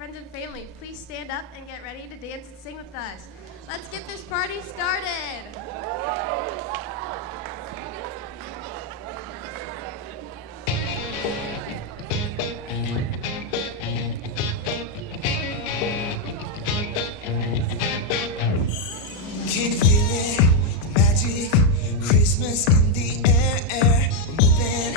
friends and family, please stand up and get ready to dance and sing with us. Let's get this party started. Can you feel it? Magic, Christmas in the air. Moving,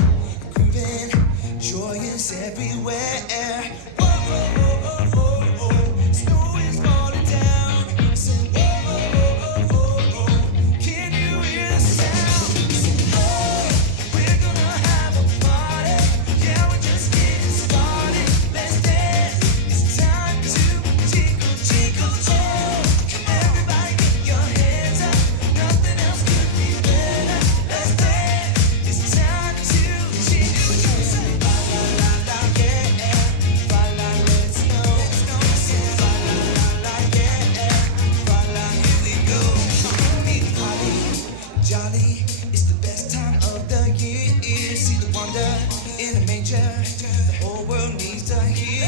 grooving, joyous everywhere. Whoa, whoa, whoa, whoa, whoa. Snow is falling down. Say, whoa, whoa, whoa, whoa. Can you hear the sound? Say, oh, we're gonna have a party. Yeah, we're just getting started. Let's dance. It's time to jingle, jingle, jam. Come everybody get your hands up. Nothing else could be better. Let's dance. It's time to jingle, jingle. Say, fa la la la, yeah. Fa la, let's go. Say, fa la la la, yeah. Fa la, here we go. Meet Holly, jolly. It's the best time of the year. See the wonder in the manger. The whole world needs to hear.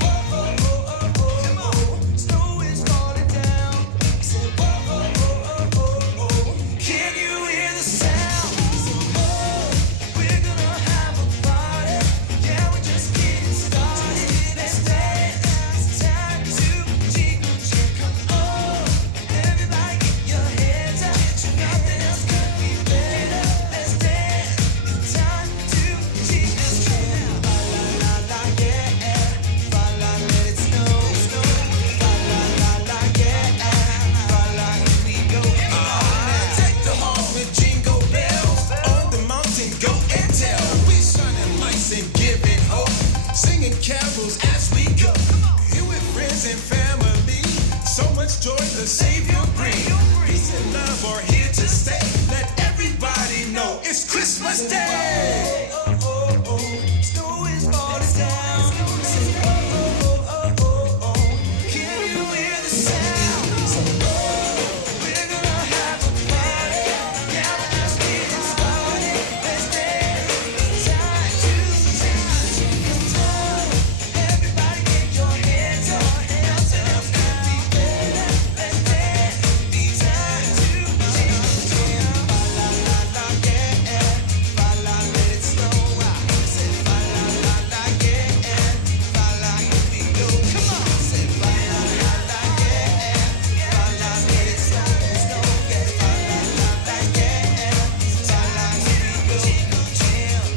Whoa, whoa, whoa, whoa, whoa. Snow is falling down. Say, whoa, whoa, whoa, whoa, whoa. Can you hear the sound? Say, oh, we're gonna have a party. Yeah, we're just getting started. Let's dance. It's time to jingle, jingle. Oh, everybody get your hands up. Nothing else could be better. Let's dance. It's time to jingle, jingle. Fa la la la, yeah. Fa la, let it snow. Fa la la la, yeah. Fa la, here we go. Take the horn with jingle bells. On the mountain, go and tell. We shining lights and giving hope. Singing carols as we go. Here with friends and family. So much joy the Savior brings. Peace and love are here to stay. Let everybody know it's Christmas Day. Oh, oh, oh, snow is falling down. Say, oh, oh, oh, oh, oh, can you hear the sound? Say, oh, we're gonna have a party. Yeah, we're just getting started. Let's dance. It's time to jingle, jingle. Everybody get your hands up. Nothing else could be better. Let's dance. It's time to jingle, jingle. Fa la la la, yeah. Fa la, let it snow. Say, fa la la la, yeah. Fa la, here we go. Come on. Say, fa la la la, yeah. Fa la, let it snow. Yeah, fa la la la, yeah. Fa la, here we go. Jingle, jingle.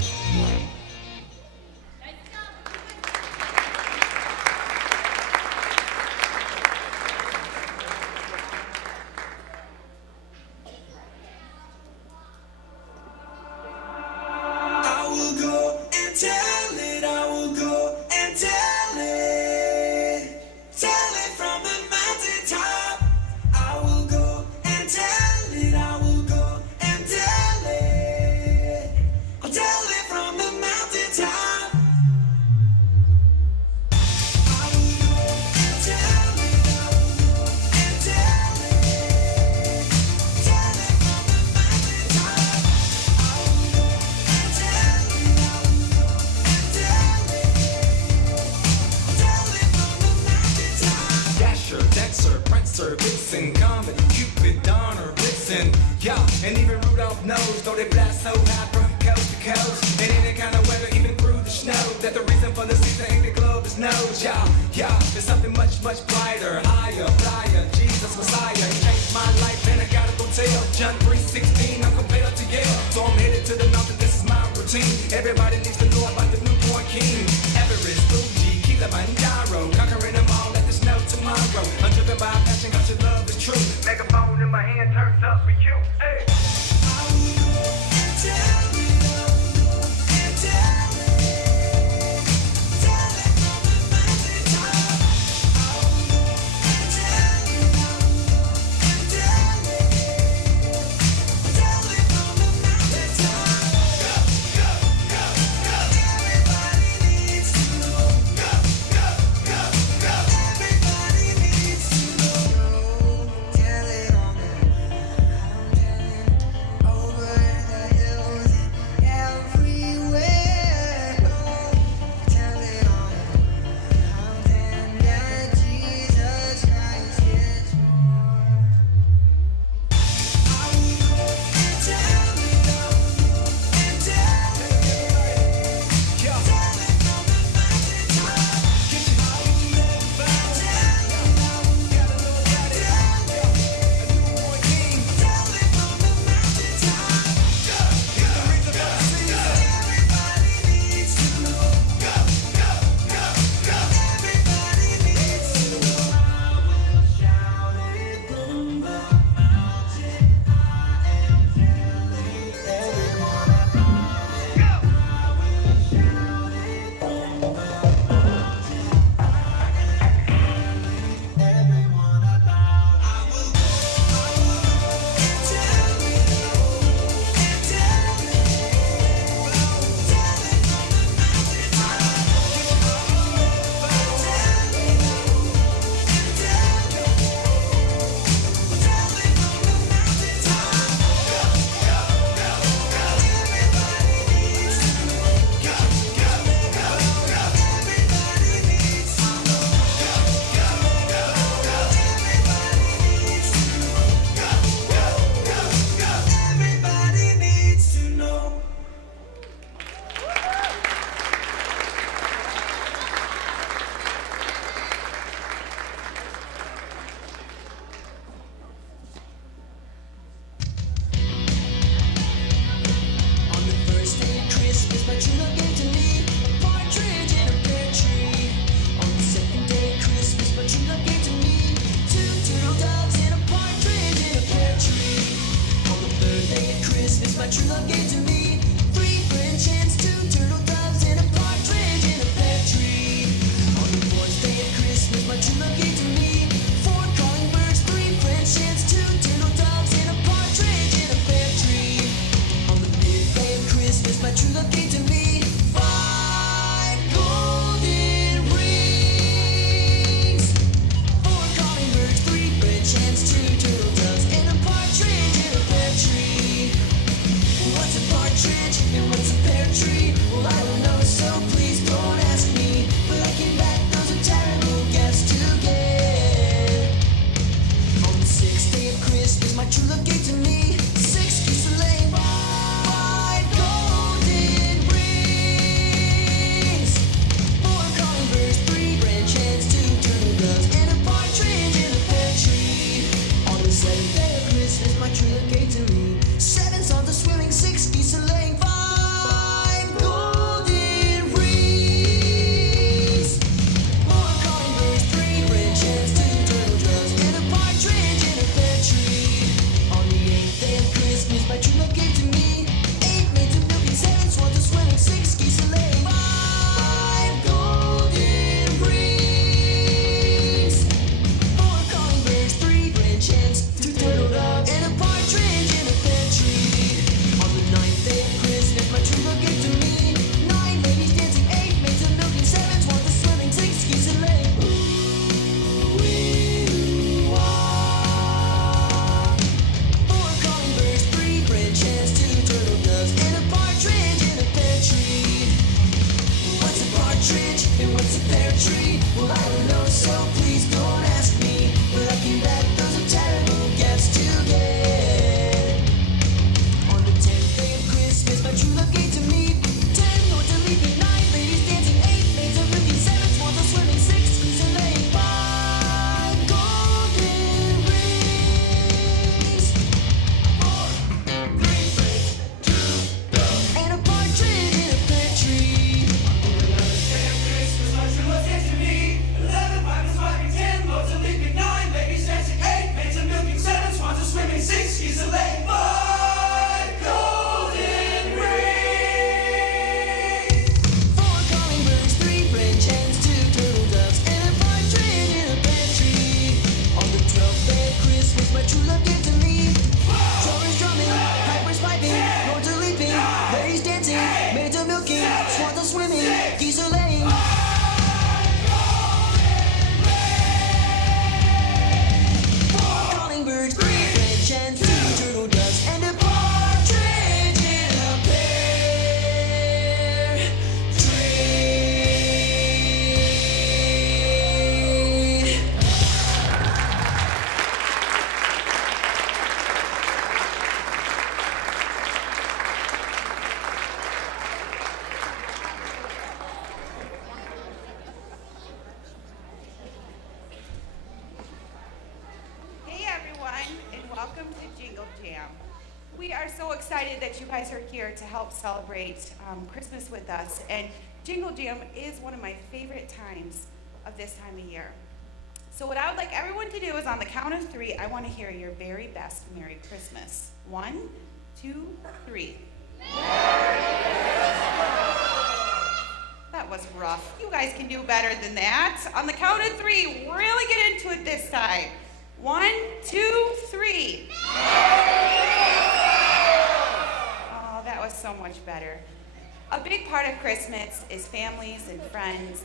I will go and tell it. I will go and tell it. Tell it from the mountaintop. I will go and tell it. I will go and tell it. I'll tell it from the mountaintop. I will go and tell it. I will go and tell it. Tell it from the mountaintop. I will go and tell it. I will go and tell it. Tell it from the mountaintop. Dasher, Dexter, Prancer, Vixen, Comet, Cupid, Donner, Blitzen, yeah, and even Rudolph knows, though they blast so high from coast to coast, in any kind of weather, even through the snow, that the reason for the season ain't the globe is nose, yeah, there's something much, much brighter, higher, flyer, Jesus Messiah, he changed my life and I gotta go tell, John 3:16, I'm compelled to yell, so I'm headed to the mountain, this is my routine, everybody needs to know about the newborn king, Everest, Fuji, Kilimanjaro, conquering them all, let the snow tomorrow, I'm driven by passion, cause your love is true, megaphone in my hand, turns up for you, hey. I will go and tell it. I will go and tell it. Tell it from the mountaintop. I will go and tell it. I will go and tell it. Tell it from the mountaintop. Go, go, go, go. Everybody needs to know. Go, go, go, go. Everybody needs to know. Tell it on the mountain. Jingle Jam. We are so excited that you guys are here to help celebrate Christmas with us. And Jingle Jam is one of my favorite times of this time of year. So what I would like everyone to do is on the count of 3, I want to hear your very best Merry Christmas. 1, 2, 3. That was rough. You guys can do better than that. On the count of 3, really get into it this time. 1, 2, 3. Oh, that was so much better. A big part of Christmas is families and friends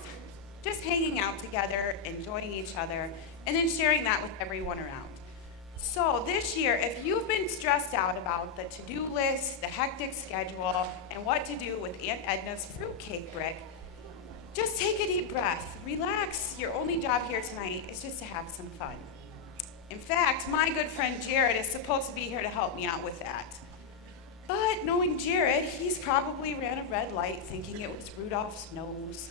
just hanging out together, enjoying each other, and then sharing that with everyone around. So this year, if you've been stressed out about the to-do list, the hectic schedule, and what to do with Aunt Edna's fruitcake brick, just take a deep breath, relax. Your only job here tonight is just to have some fun. In fact, my good friend Jared is supposed to be here to help me out with that. But knowing Jared, he's probably ran a red light thinking it was Rudolph's nose.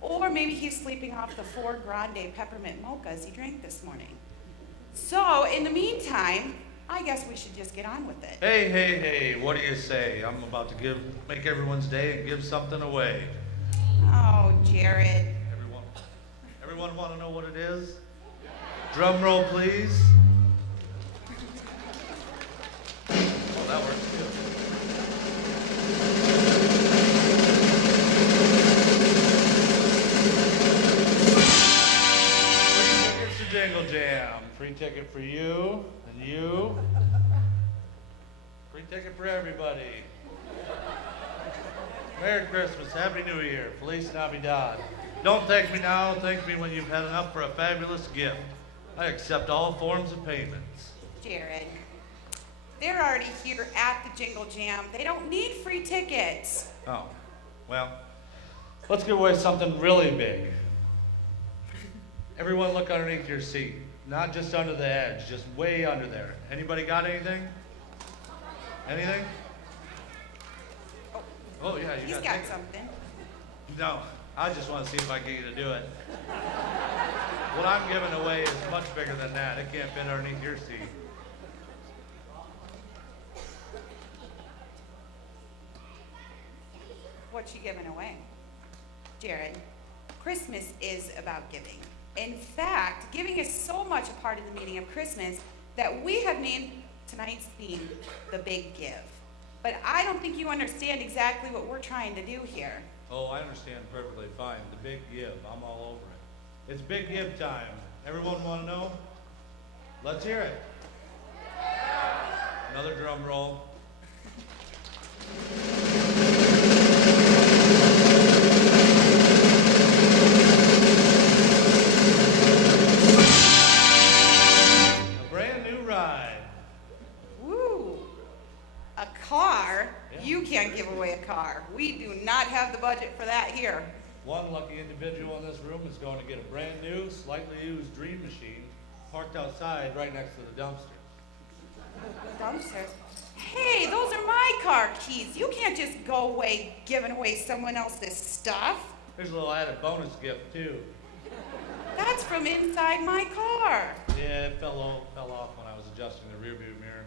Or maybe he's sleeping off the 4 grande peppermint mochas he drank this morning. So, in the meantime, I guess we should just get on with it. Hey, what do you say? I'm about to make everyone's day and give something away. Oh, Jared. Everyone want to know what it is? Drum roll, please. Oh, that works too. Free tickets to Jingle Jam. Free ticket for you and you. Free ticket for everybody. Merry Christmas, Happy New Year, Feliz Navidad. Don't thank me now, thank me when you've had enough for a fabulous gift. I accept all forms of payments. Jared, they're already here at the Jingle Jam. They don't need free tickets. Oh, well, let's give away something really big. Everyone look underneath your seat. Not just under the edge, just way under there. Anybody got anything? Anything? Oh yeah, He's got something. No, I just want to see if I can get you to do it. What I'm giving away is much bigger than that. It can't fit underneath your seat. What you giving away? Jared, Christmas is about giving. In fact, giving is so much a part of the meaning of Christmas that we have named tonight's theme the Big Give. But I don't think you understand exactly what we're trying to do here. Oh, I understand perfectly fine. The big give, I'm all over it. It's big give time. Everyone want to know? Let's hear it. Another drum roll. A brand new ride. Woo! A car? Yeah. You can't give away a car. We do not have the budget for that here. One lucky individual in this room is going to get a brand new, slightly used dream machine parked outside right next to the dumpster. Dumpsters? Hey, those are my car keys. You can't just go away giving away someone else's stuff. There's a little added bonus gift too. That's from inside my car. Yeah, it fell off when I was adjusting the rearview mirror.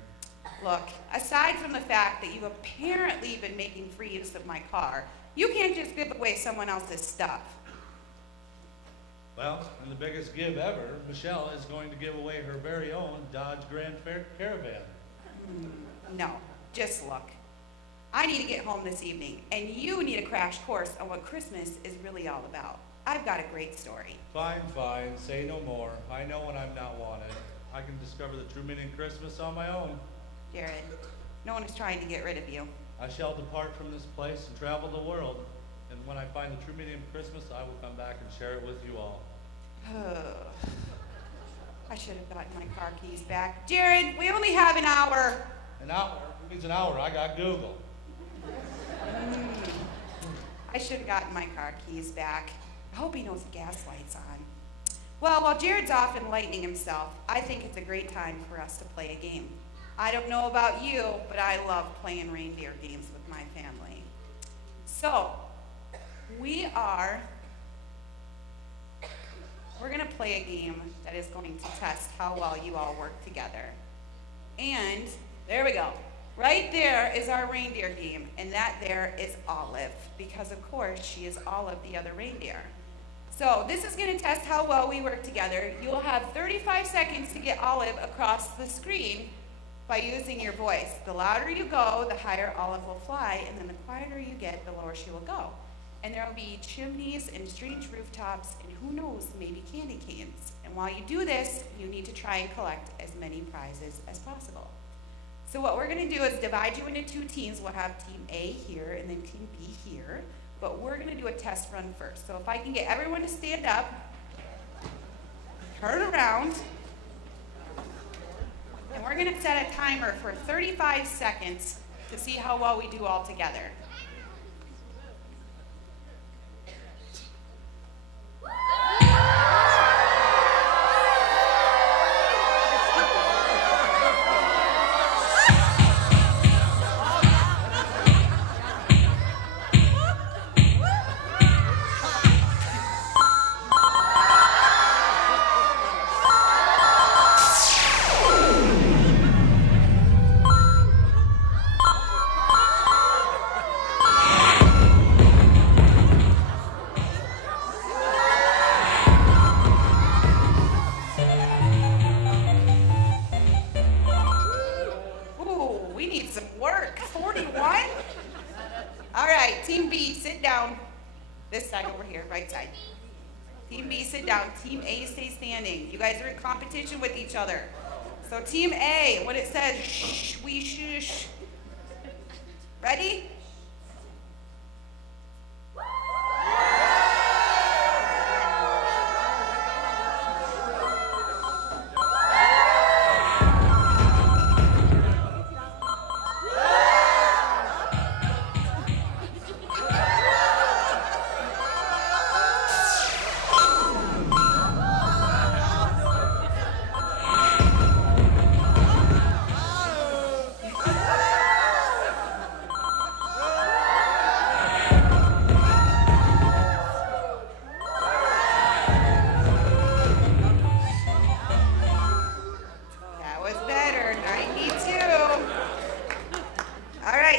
Look, aside from the fact that you've apparently been making free use of my car, you can't just give away someone else's stuff. Well, and the biggest give ever, Michelle is going to give away her very own Dodge Grand Caravan. No, just look. I need to get home this evening, and you need a crash course on what Christmas is really all about. I've got a great story. Fine, say no more. I know when I'm not wanted. I can discover the true meaning of Christmas on my own. Jared, no one is trying to get rid of you. I shall depart from this place and travel the world, and when I find the true meaning of Christmas, I will come back and share it with you all. I should have gotten my car keys back. Jared, we only have an hour. An hour? Who needs an hour? I got Google. I should have gotten my car keys back. I hope he knows the gas light's on. Well, while Jared's off enlightening himself, I think it's a great time for us to play a game. I don't know about you, but I love playing reindeer games with my family. So, we're going to play a game that is going to test how well you all work together. And there we go. Right there is our reindeer game, and that there is Olive, because of course she is Olive, the other reindeer. So this is going to test how well we work together. You'll have 35 seconds to get Olive across the screen by using your voice. The louder you go, the higher Olive will fly, and then the quieter you get, the lower she will go. And there will be chimneys and strange rooftops, and who knows, maybe candy canes. And while you do this, you need to try and collect as many prizes as possible. So what we're going to do is divide you into two teams. We'll have Team A here and then Team B here. But we're going to do a test run first. So if I can get everyone to stand up, turn around, and we're going to set a timer for 35 seconds to see how well we do all together. Team B, sit down. This side over here, right side. Team B, sit down. Team A, stay standing. You guys are in competition with each other. So Team A, when it says shh, we shush. Ready?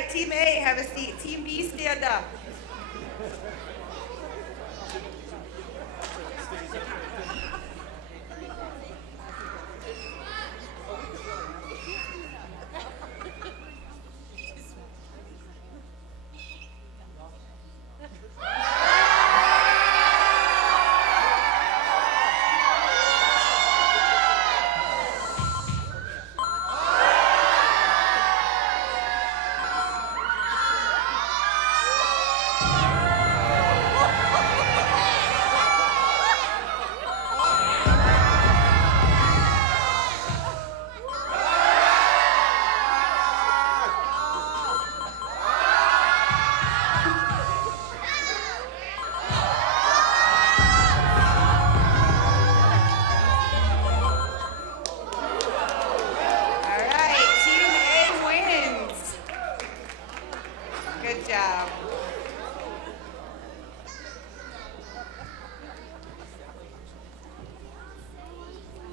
Team A, have a seat. Team B, stand up.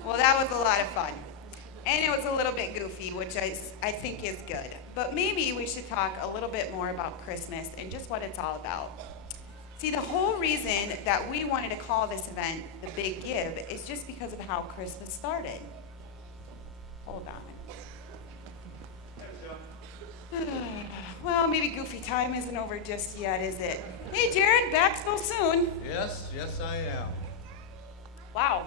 Well, that was a lot of fun. And it was a little bit goofy, which I think is good. But maybe we should talk a little bit more about Christmas and just what it's all about. See, the whole reason that we wanted to call this event The Big Give is just because of how Christmas started. Hold on. Well, maybe goofy time isn't over just yet, is it? Hey, Jared, back so soon. Yes, I am. Wow,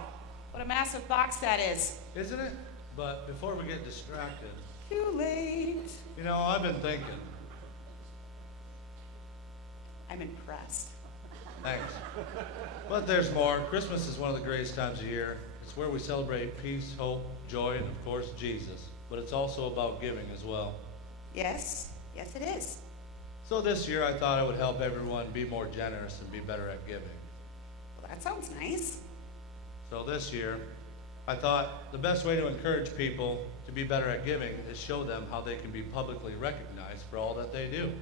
what a massive box that is. Isn't it? But before we get distracted. Too late. You know, I've been thinking. I'm impressed. Thanks. But there's more. Christmas is one of the greatest times of year. It's where we celebrate peace, hope, joy, and of course, Jesus. But it's also about giving as well. Yes, it is. So this year I thought I would help everyone be more generous and be better at giving. Well, that sounds nice. So this year, I thought the best way to encourage people to be better at giving is show them how they can be publicly recognized for all that they do.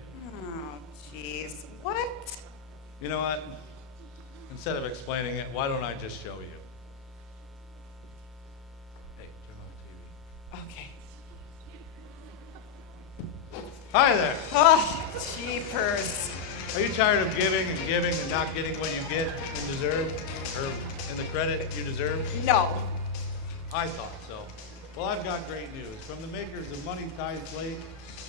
Oh, jeez. What? You know what? Instead of explaining it, why don't I just show you? Hey, turn on the TV. Okay. Hi there. Oh, jeepers. Are you tired of giving and not getting what you get and deserve? Or in the credit you deserve? No. I thought so. Well, I've got great news. From the makers of Money Ties Plate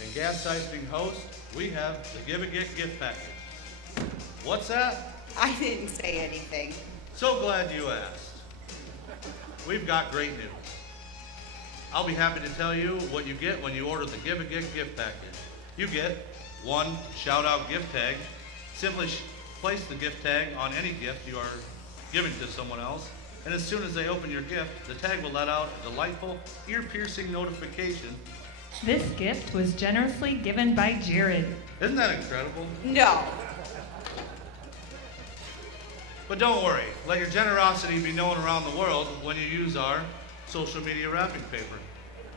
and Gas Siping Host, we have the Give a Get gift package. What's that? I didn't say anything. So glad you asked. We've got great news. I'll be happy to tell you what you get when you order the Give a Get gift package. You get 1 shout-out gift tag. Simply place the gift tag on any gift you are giving to someone else, and as soon as they open your gift, the tag will let out a delightful, ear-piercing notification. This gift was generously given by Jared. Isn't that incredible? No. But don't worry, let your generosity be known around the world when you use our social media wrapping paper.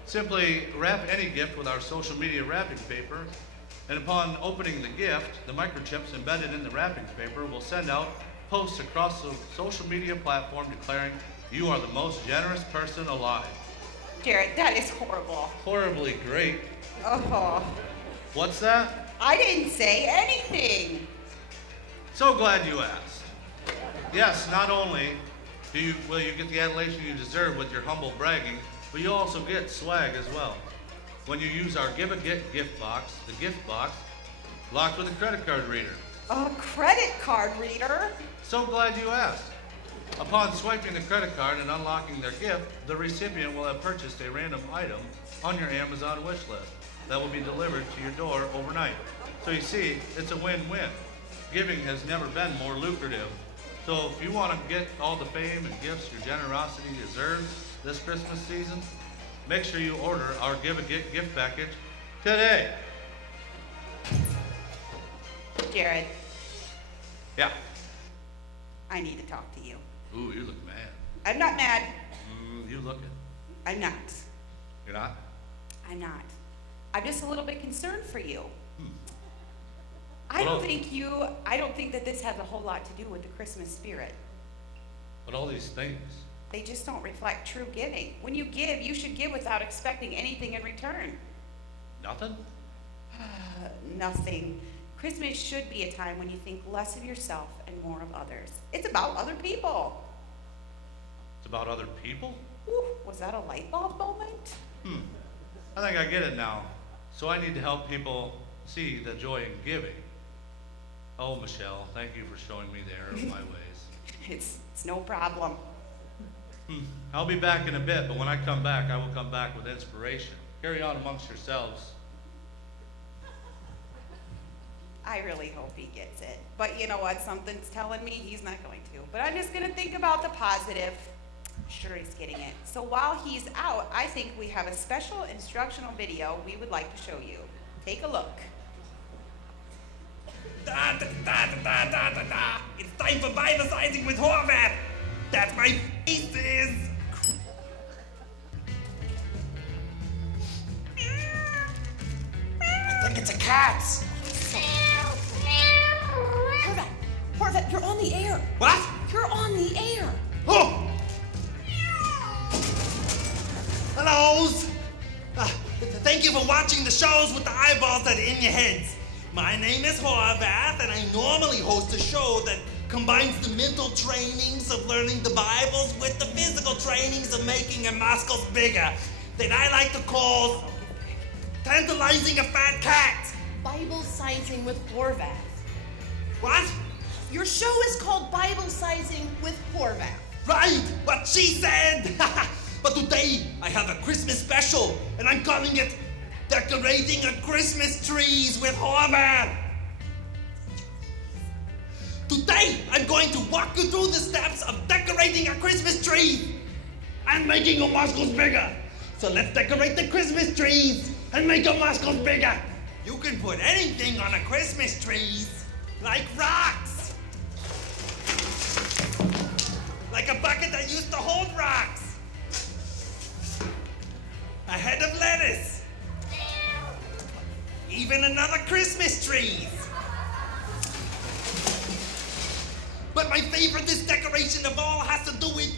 Simply wrap any gift with our social media wrapping paper, and upon opening the gift, the microchips embedded in the wrapping paper will send out posts across the social media platform declaring you are the most generous person alive. Jared, that is horrible. Horribly great. Oh, What's that? I didn't say anything. So glad you asked. Yes, not only will you get the adulation you deserve with your humble bragging, but you'll also get swag as well. When you use our Give a Get gift box, the gift box, locked with a credit card reader. A credit card reader? So glad you asked. Upon swiping the credit card and unlocking their gift, the recipient will have purchased a random item on your Amazon wish list that will be delivered to your door overnight. So you see, it's a win-win. Giving has never been more lucrative. So if you want to get all the fame and gifts your generosity deserves this Christmas season, make sure you order our Give a Get gift package today. Jared, Yeah. I need to talk to you. Ooh, you look mad. I'm not mad. You look it. I'm not. You're not? I'm not. I'm just a little bit concerned for you. I Well- don't think that this has a whole lot to do with the Christmas spirit. But all these things. They just don't reflect true giving. When you give, you should give without expecting anything in return. Nothing? Nothing. Christmas should be a time when you think less of yourself and more of others. It's about other people. It's about other people? Ooh, was that a light bulb moment? I think I get it now. So I need to help people see the joy in giving. Oh, Michelle, thank you for showing me the error of my ways. It's no problem. I'll be back in a bit, but when I come back, I will come back with inspiration. Carry on amongst yourselves. I really hope he gets it. But you know what? Something's telling me he's not going to. But I'm just going to think about the positive. I'm sure he's getting it. So while he's out, I think we have a special instructional video we would like to show you. Take a look. Da, da, da, da, da, da, da. It's time for Bible sizing with Horvath. That's my faces. I think it's a cat. Horvath, you're on the air. What? You're on the air. Oh! Hellos. Thank you for watching the shows with the eyeballs that are in your heads. My name is Horvath, and I normally host a show that combines the mental trainings of learning the Bibles with the physical trainings of making your muscles bigger, that I like to call tantalizing a fat cat. Bible sizing with Horvath. What? Your show is called Bible sizing with Horvath. Right, what she said. But today I have a Christmas special, and I'm calling it Decorating a Christmas Trees with Horvath. Today I'm going to walk you through the steps of decorating a Christmas tree and making your muscles bigger. So let's decorate the Christmas trees and make your muscles bigger. You can put anything on a Christmas tree, like rocks. Like a bucket that used to hold rocks. A head of lettuce. Even another Christmas tree. But my favorite decoration of all has to do with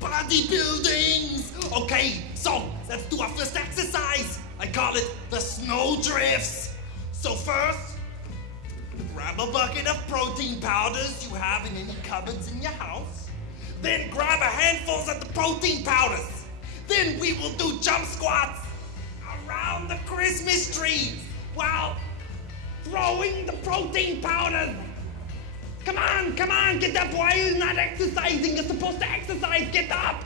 bodybuilding. Okay, so let's do our first exercise. I call it the snow drifts. So first, grab a bucket of protein powders you have in any cupboards in your house. Then grab a handful of the protein powders. Then we will do jump squats around the Christmas tree while throwing the protein powders. Come on, get up. Why are you not exercising? You're supposed to exercise. Get up.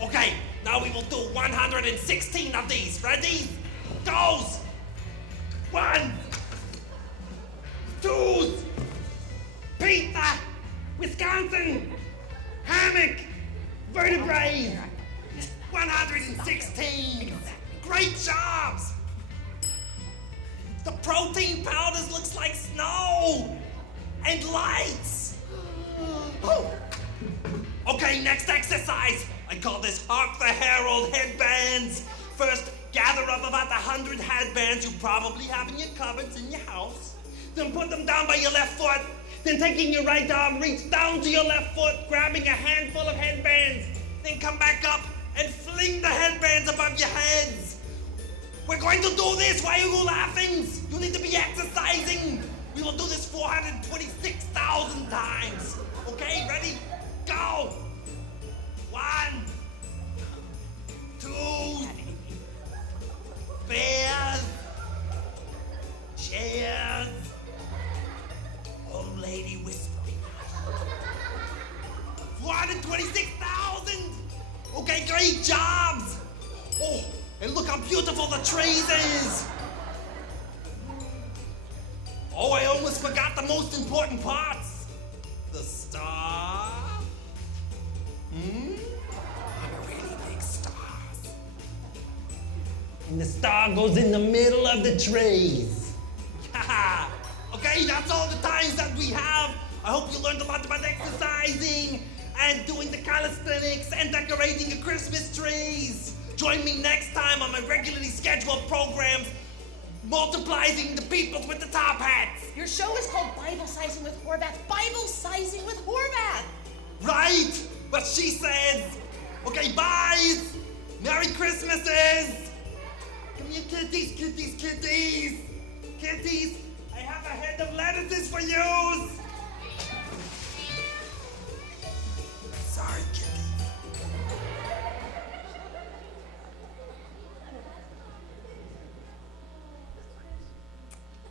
Okay, now we will do 116 of these. Ready? Goes. 1, 2, pizza, Wisconsin, hammock, vertebrae. 116. Great jobs. The protein powders looks like snow and lights. Oh. Okay, next exercise. I call this Hark the Herald headbands. First, gather up about 100 headbands you probably have in your cupboards in your house. Then put them down by your left foot. Then taking your right arm, reach down to your left foot, grabbing a handful of headbands. Then come back up and fling the headbands above your heads. We're going to do this. Why are you laughing? You need to be exercising. We will do this 426,000 times. Okay, ready? Go. 1, 2, bears, chairs, old lady whispering. 426,000. Okay, great jobs. Oh, and look how beautiful the trees is. Oh, I almost forgot the most important parts. The star. I'm a really big stars. And the star goes in the middle of the trees. Okay, that's all the times that we have. I hope you learned a lot about exercising and doing the calisthenics and decorating your Christmas trees. Join me next time on my regularly scheduled programs, multiplying the peoples with the top hats. Your show is called Bible Sizing with Horvath. Bible Sizing with Horvath. Right, what she says. Okay, bye. Merry Christmases. Come here, kitties, kitties, kitties. Kitties, I have a head of lettuces for you. Sorry, kitties.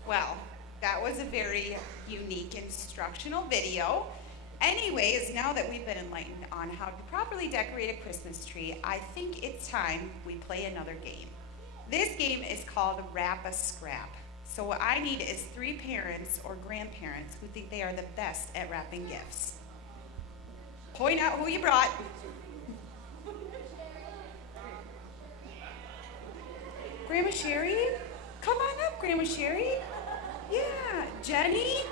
Well, that was a very unique instructional video. Anyways, now that we've been enlightened on how to properly decorate a Christmas tree, I think it's time we play another game. This game is called Wrap a Scrap. So what I need is 3 parents or grandparents who think they are the best at wrapping gifts. Point out who you brought. Grandma Sherry? Come on up, Grandma Sherry. Yeah, Jenny?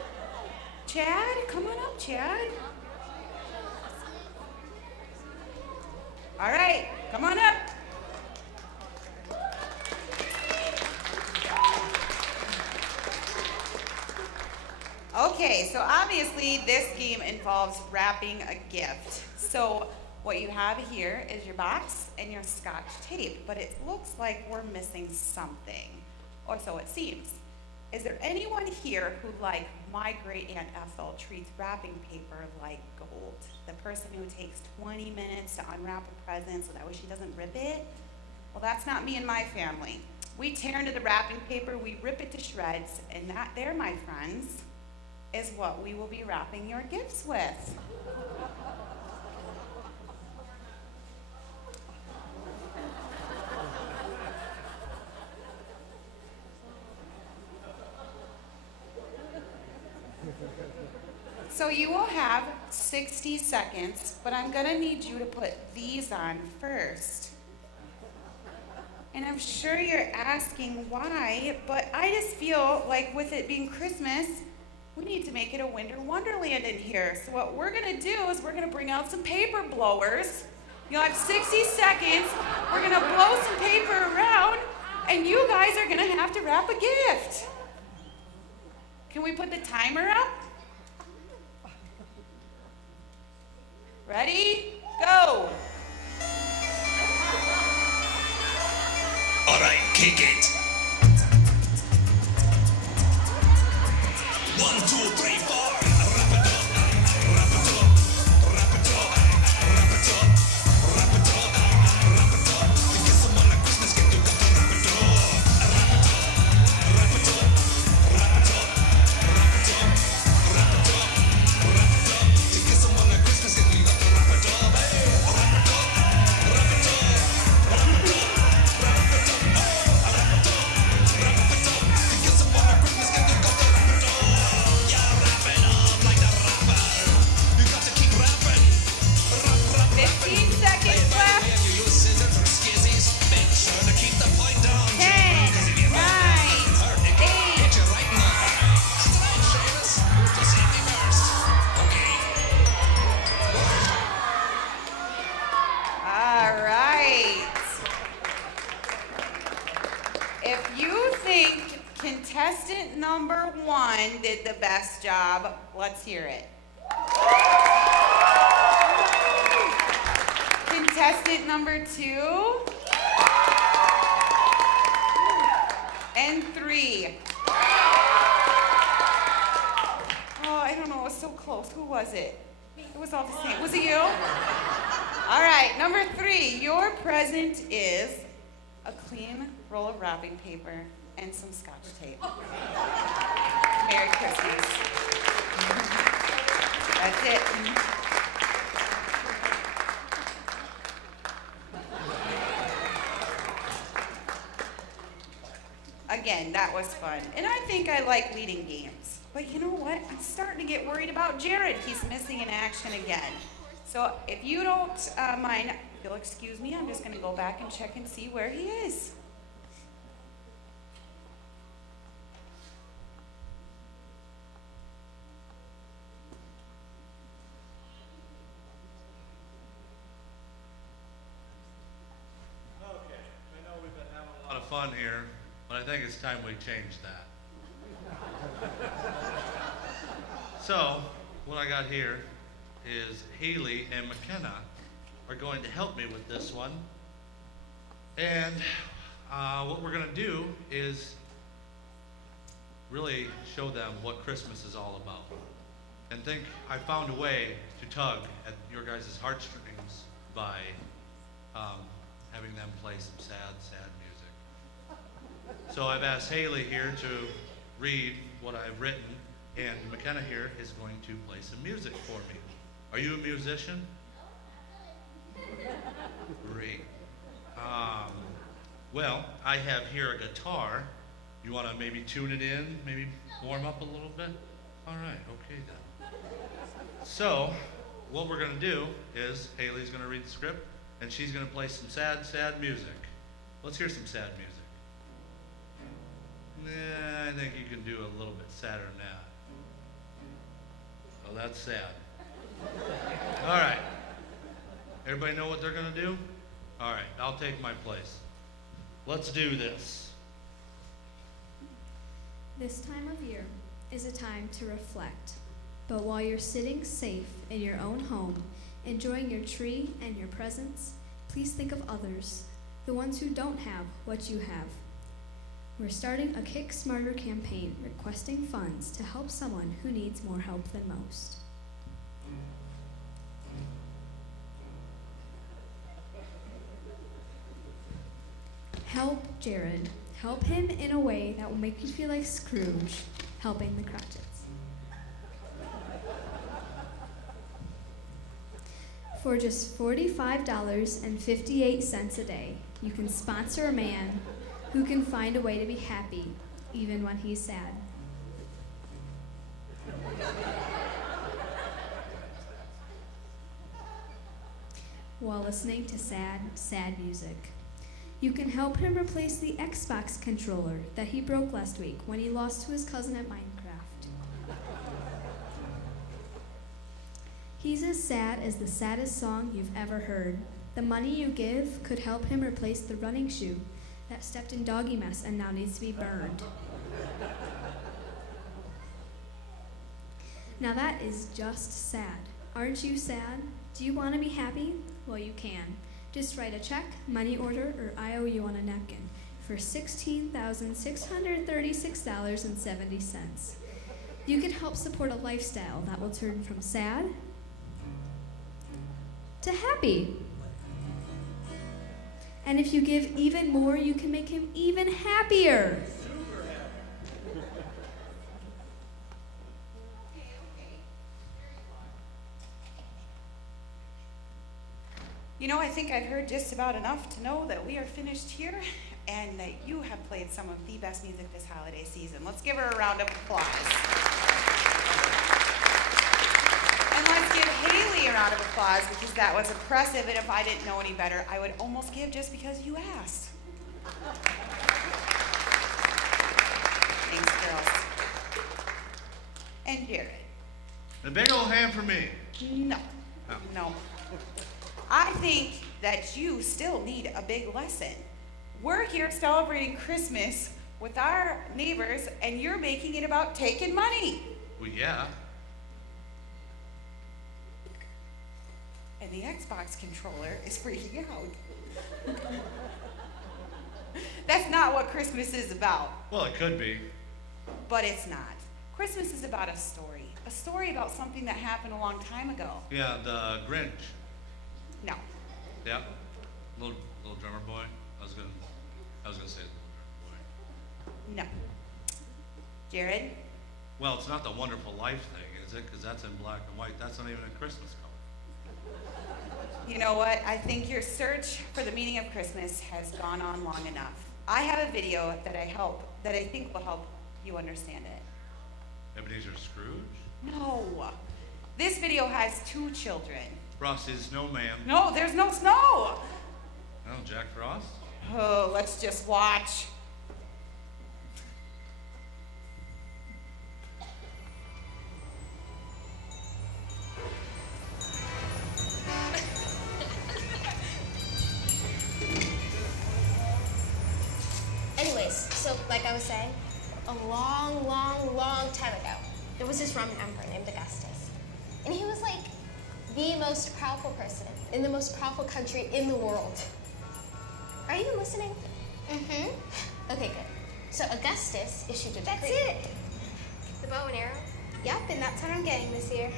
Chad? Come on up, Chad. All right, come on up. Okay, so obviously this game involves wrapping a gift. So what you have here is your box and your Scotch tape, but it looks like we're missing something, or so it seems. Is there anyone here who, like my great Aunt Ethel, treats wrapping paper like gold? The person who takes 20 minutes to unwrap a present so that way she doesn't rip it? Well, that's not me and my family. We tear into the wrapping paper, we rip it to shreds, and that there, my friends, is what we will be wrapping your gifts with. So you will have 60 seconds, but I'm gonna need you to put these on first. And I'm sure you're asking why, but I just feel like with it being Christmas, we need to make it a winter wonderland in here. So what we're gonna do is we're gonna bring out some paper blowers. You'll have 60 seconds. We're gonna blow some paper around, and you guys are gonna have to wrap a gift. Can we put the timer up? Ready? Go. All right, kick it. number 1 did the best job. Let's hear it. Contestant number 2. And 3. Oh, I don't know, it was so close. Who was it? It was all the same. Was it you? All right, number 3. Your present is a clean roll of wrapping paper and some Scotch tape. Merry Christmas. That's it. Again, that was fun. And I think I like leading games. But you know what? I'm starting to get worried about Jared. He's missing in action again. So if you don't mind, if you'll excuse me, I'm just going to go back and check and see where he is. Okay, I know we've been having a lot of fun here, but I think it's time we change that. So, what I got here is Haley and McKenna are going to help me with this one. And what we're going to do is really show them what Christmas is all about. And think I found a way to tug at your guys' heartstrings by having them play some sad, sad music. So I've asked Haley here to read what I've written, and McKenna here is going to play some music for me. Are you a musician? Great. Well, I have here a guitar. You want to maybe tune it in, maybe warm up a little bit? All right, okay then. So, what we're going to do is Haley's going to read the script, and she's going to play some sad, sad music. Let's hear some sad music. Nah, I think you can do a little bit sadder than that. Oh, that's sad. All right. Everybody know what they're going to do? All right, I'll take my place. Let's do this. This time of year is a time to reflect. But while you're sitting safe in your own home, enjoying your tree and your presents, please think of others, the ones who don't have what you have. We're starting a Kick Smarter campaign requesting funds to help someone who needs more help than most. Help Jared. Help him in a way that will make you feel like Scrooge, helping the Cratchits. For just $45.58 a day, you can sponsor a man who can find a way to be happy, even when he's sad. While listening to sad, sad music. You can help him replace the Xbox controller that he broke last week when he lost to his cousin at Minecraft. He's as sad as the saddest song you've ever heard. The money you give could help him replace the running shoe that stepped in doggy mess and now needs to be burned. Now that is just sad. Aren't you sad? Do you want to be happy? Well, you can. Just write a check, money order, or IOU on a napkin for $16,636.70. You can help support a lifestyle that will turn from sad to happy. And if you give even more, you can make him even happier. You know, I think I've heard just about enough to know that we are finished here and that you have played some of the best music this holiday season. Let's give her a round of applause. And let's give Haley a round of applause because that was impressive, and if I didn't know any better, I would almost give just because you asked. Thanks, girls. And Jared. A big old hand for me. No. No. I think that you still need a big lesson. We're here celebrating Christmas with our neighbors, and you're making it about taking money. Well, yeah. And the Xbox controller is freaking out. That's not what Christmas is about. Well, it could be. But it's not. Christmas is about a story about something that happened a long time ago. Yeah, the Grinch. No. Yeah. Little drummer boy. I was gonna say little drummer boy. No. Jared? Well, it's not the Wonderful Life thing, is it? Because that's in black and white. That's not even a Christmas color. You know what? I think your search for the meaning of Christmas has gone on long enough. I have a video that I think will help you understand it. Ebenezer Scrooge? No. This video has 2 children. Frosty the Snowman. No, there's no snow. Oh, Jack Frost? Oh, let's just watch. Anyways, so like I was saying, a long, long, long time ago, there was this Roman emperor named Augustus. And he was like the most powerful person in the most powerful country in the world. Are you listening? Mm-hmm. Okay, good. So Augustus issued a decree. That's it. The bow and arrow? Yep, and that's what I'm getting this year.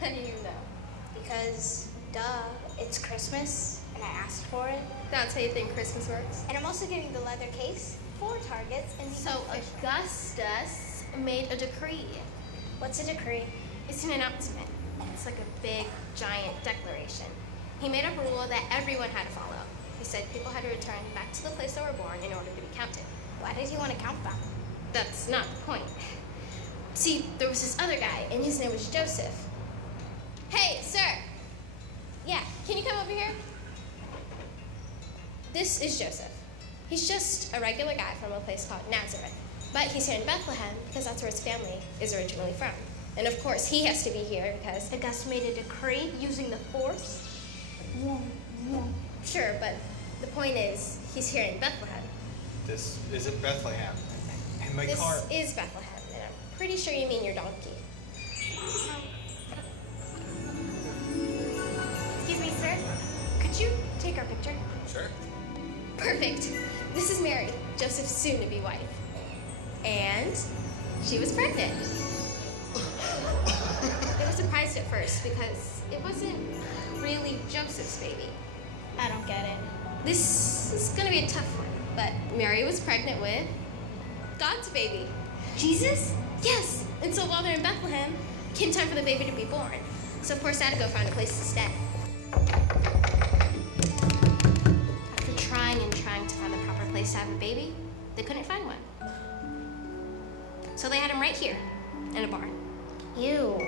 How do you know? Because, duh, it's Christmas, and I asked for it. That's how you think Christmas works? And I'm also getting the leather case, 4 targets, and So Augustus made a decree. What's a decree? It's an announcement. It's like a big, giant declaration. He made up a rule that everyone had to follow. He said people had to return back to the place they were born in order to be counted. Why did he want to count them? That's not the point. See, there was this other guy, and his name was Joseph. Hey, sir! Yeah, can you come over here? This is Joseph. He's just a regular guy from a place called Nazareth. But he's here in Bethlehem because that's where his family is originally from. And of course, he has to be here because Augustus made a decree using the force? Sure, but the point is, he's here in Bethlehem. This isn't Bethlehem. And my This car. is Bethlehem, and I'm pretty sure you mean your donkey. Excuse me, sir. Could you take our picture? Sure. Perfect. This is Mary, Joseph's soon-to-be wife. And she was pregnant. They were surprised at first because it wasn't really Joseph's baby. I don't get it. This is gonna be a tough one, but Mary was pregnant with God's baby. Jesus? Yes, and so while they're in Bethlehem, came time for the baby to be born. So of course they had to go find a place to stay. After trying and trying to find the proper place to have a baby, they couldn't find one. So they had him right here, in a barn. Ew.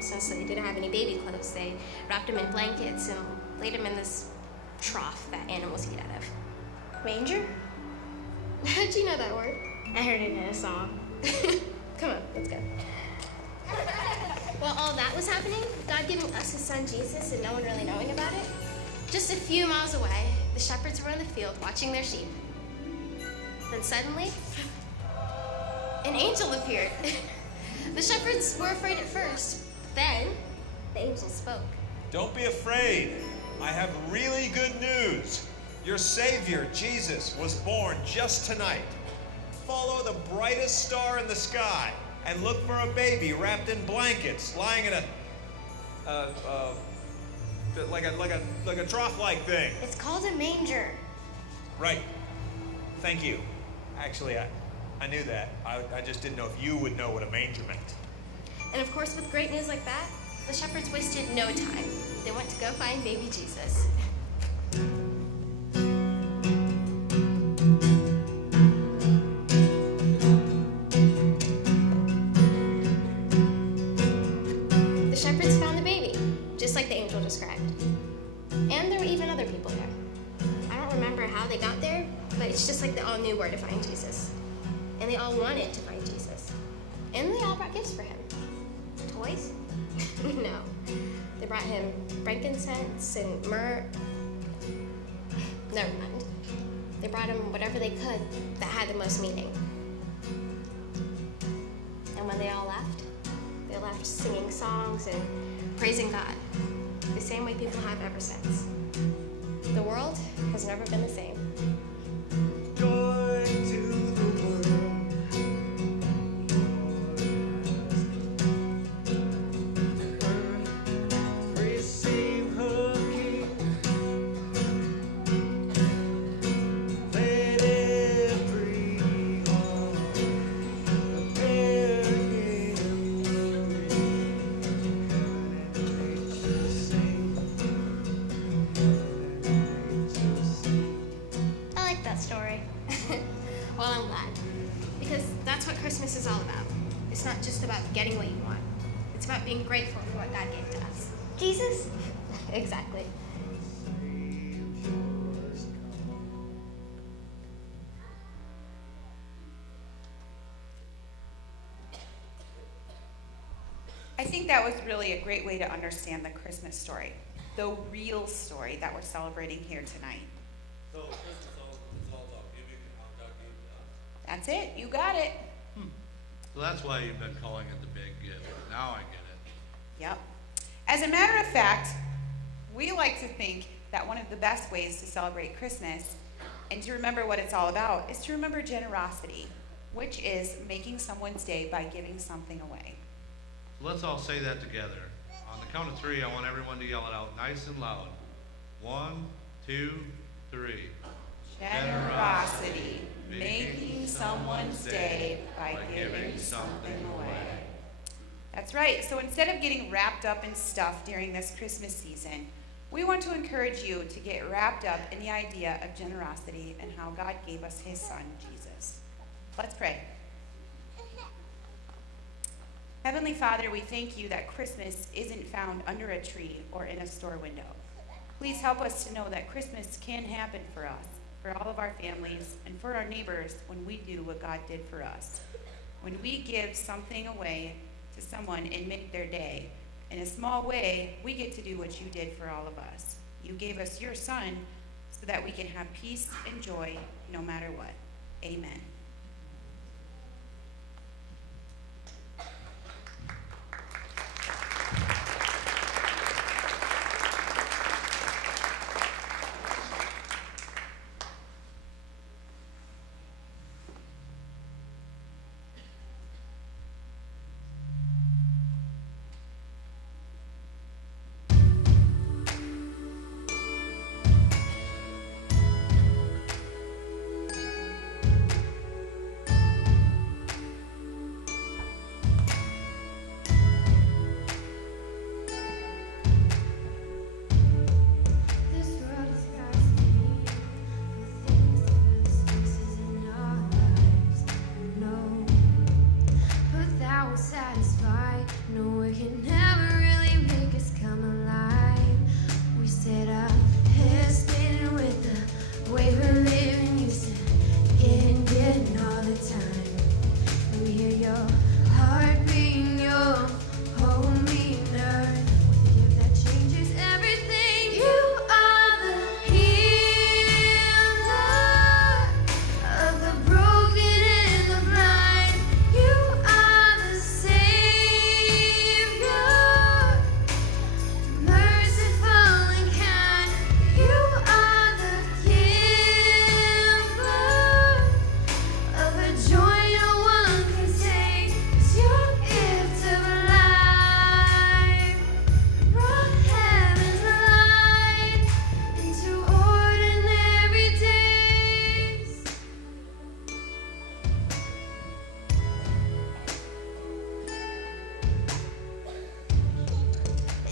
Since they didn't have any baby clothes, they wrapped him in blankets and laid him in this trough that animals eat out of. Manger? How'd you know that word? I heard it in a song. Come on, let's go. While all that was happening, God giving us his son Jesus and no one really knowing about it, just a few miles away, the shepherds were in the field watching their sheep. Then suddenly, an angel appeared. The shepherds were afraid at first, but then the angel spoke. Don't be afraid. I have really good news. Your Savior, Jesus, was born just tonight. Follow the brightest star in the sky and look for a baby wrapped in blankets, lying in a trough-like thing. It's called a manger. Right. Thank you. Actually, I knew that. I just didn't know if you would know what a manger meant. And of course, with great news like that, the shepherds wasted no time. They went to go find baby Jesus. The shepherds found the baby, just like the angel described. And there were even other people there. I don't remember how they got there, but it's just like they all knew where to find Jesus. And they all wanted to find Jesus. And they all brought gifts for him. Toys? No. They brought him frankincense and myrrh. Never mind. They brought him whatever they could that had the most meaning. when they all left? They left singing songs and praising God, the same way people have ever since. The world has never been the same. Joy to the world. Earth, receive her King. Let every heart prepare him. Heaven and nature sing. Heaven and nature sing. I like that story. Well, I'm glad. Because that's what Christmas is all about. It's not just about getting what you want. It's about being grateful for what God gave to us. Jesus? Exactly. I think that was really a great way to understand the Christmas story, the real story that we're celebrating here tonight. So Christmas is all about giving and how God gave to us. That's it, you got it. So that's why you've been calling it the big gift. Now I get it. Yep. As a matter of fact, we like to think that one of the best ways to celebrate Christmas and to remember what it's all about is to remember generosity, which is making someone's day by giving something away. Let's all say that together. On the count of 3, I want everyone to yell it out nice and loud. 1, 2, 3. Generosity, making someone's day by giving something away. That's right. So instead of getting wrapped up in stuff during this Christmas season, we want to encourage you to get wrapped up in the idea of generosity and how God gave us his son, Jesus. Let's pray. Heavenly Father, we thank you that Christmas isn't found under a tree or in a store window. Please help us to know that Christmas can happen for us, for all of our families, and for our neighbors when we do what God did for us. When we give something away to someone and make their day, in a small way, we get to do what you did for all of us. You gave us your son so that we can have peace and joy no matter what. Amen.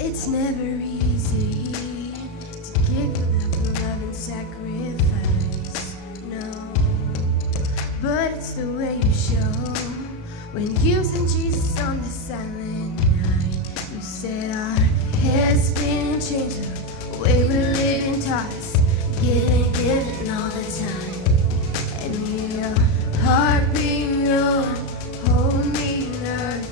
It's never easy to give without love and sacrifice, no. But it's the way you show when you sent Jesus on the silent night. You said our heads spin and change the way we're living, taught us giving all the time. And hear your heart being your home being earth.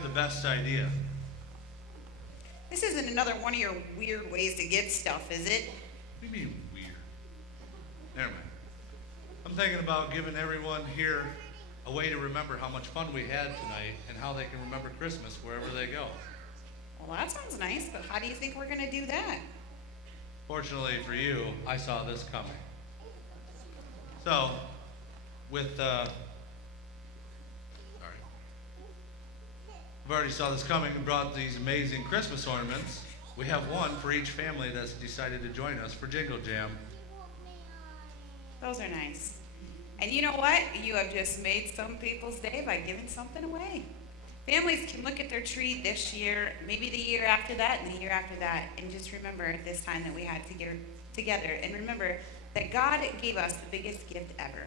have the best idea. This isn't another one of your weird ways to get stuff, is it? What do you mean weird? Never mind. I'm thinking about giving everyone here a way to remember how much fun we had tonight and how they can remember Christmas wherever they go. Well, that sounds nice, but how do you think we're going to do that? Fortunately for you, I saw this coming. So, I've already saw this coming and brought these amazing Christmas ornaments. We have one for each family that's decided to join us for Jingle Jam. Those are nice. And you know what? You have just made some people's day by giving something away. Families can look at their tree this year, maybe the year after that, and the year after that, and just remember this time that we had to get together, and remember that God gave us the biggest gift ever.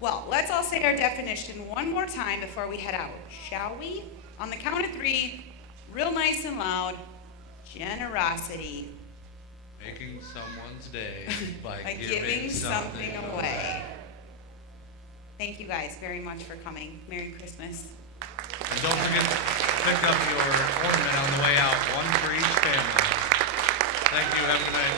Well, let's all say our definition one more time before we head out, shall we? On the count of 3, real nice and loud, generosity. Making someone's day by giving something away. Thank you guys very much for coming. Merry Christmas. And don't forget to pick up your ornament on the way out, one for each family. Thank you. Have a good night.